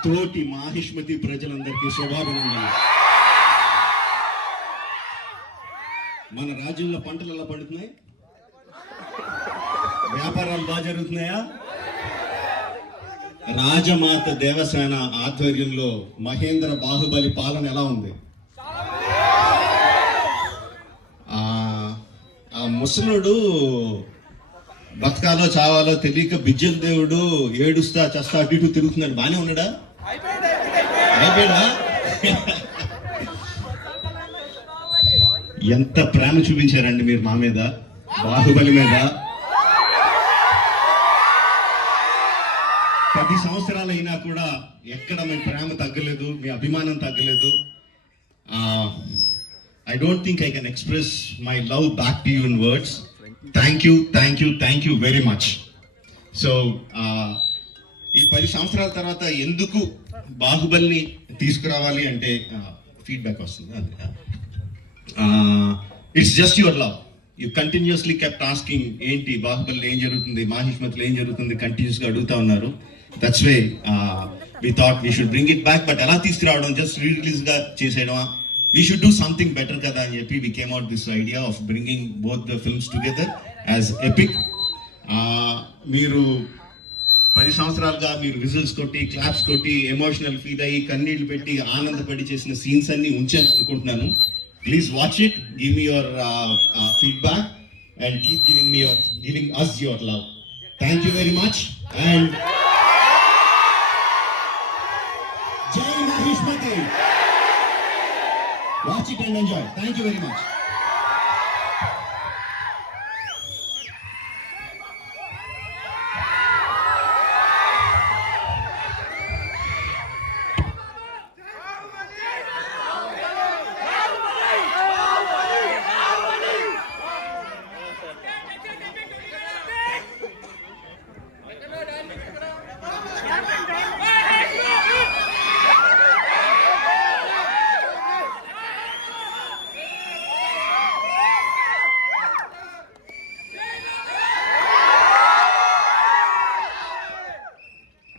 తోటి మాహిష్మతి ప్రజలందరికీ శుభాభినందనలు. మన రాజ్యంలో పంటలు ఎలా పండుతున్నాయి? వ్యాపారాలు బాగా జరుగుతున్నాయా? రాజమాత దేవసేన ఆధ్వర్యంలో మహేంద్ర బాహుబలి పాలన ఎలా ఉంది? ఆ ముసలుడు బతకాలో చావాలో తెలియక బిజ్జల దేవుడు ఏడుస్తా చస్తా అటు ఇటు తిరుగుతున్నాడు. బానే ఉన్నాడా? అయిపోయాడా? ఎంత ప్రేమ చూపించారండి మీరు మా మీద, బాహుబలి మీద. 10 సంవత్సరాలు అయినా కూడా ఎక్కడ మీ ప్రేమ తగ్గలేదు, మీ అభిమానం తగ్గలేదు. I don't think I can express my love back to you in words. Thank you very much. So, ఈ 10 సంవత్సరాల తర్వాత ఎందుకు బాహుబలిని తీసుకురావాలి అంటే ఫీడ్బ్యాక్ వస్తుంది. It's just your love. You continuously kept asking ఏంటి బాహుబలిలో ఏం జరుగుతుంది, మాహిష్మతిలో ఏం జరుగుతుంది, కంటిన్యూస్గా అడుగుతా ఉన్నారు. That's way we thought we should bring it back. But ఎలా తీసుకురావడం, just రిలీజ్గా చేసేయడమా? We should do something better kada అని చెప్పి we came out this idea of bringing both the films together as epic. మీరు 10 సంవత్సరాలుగా మీరు విజిల్స్ కొట్టి, claps కొట్టి, emotional feel అయ్యి, కన్నీళ్లు పెట్టి, ఆనందపడి చేసిన సీన్స్ అన్ని ఉంచాను అనుకుంటున్నాను. Please watch it, give me your feedback and keep giving us your love. Thank you very much and Jai Mahishmati. Watch it and enjoy. Thank you very much.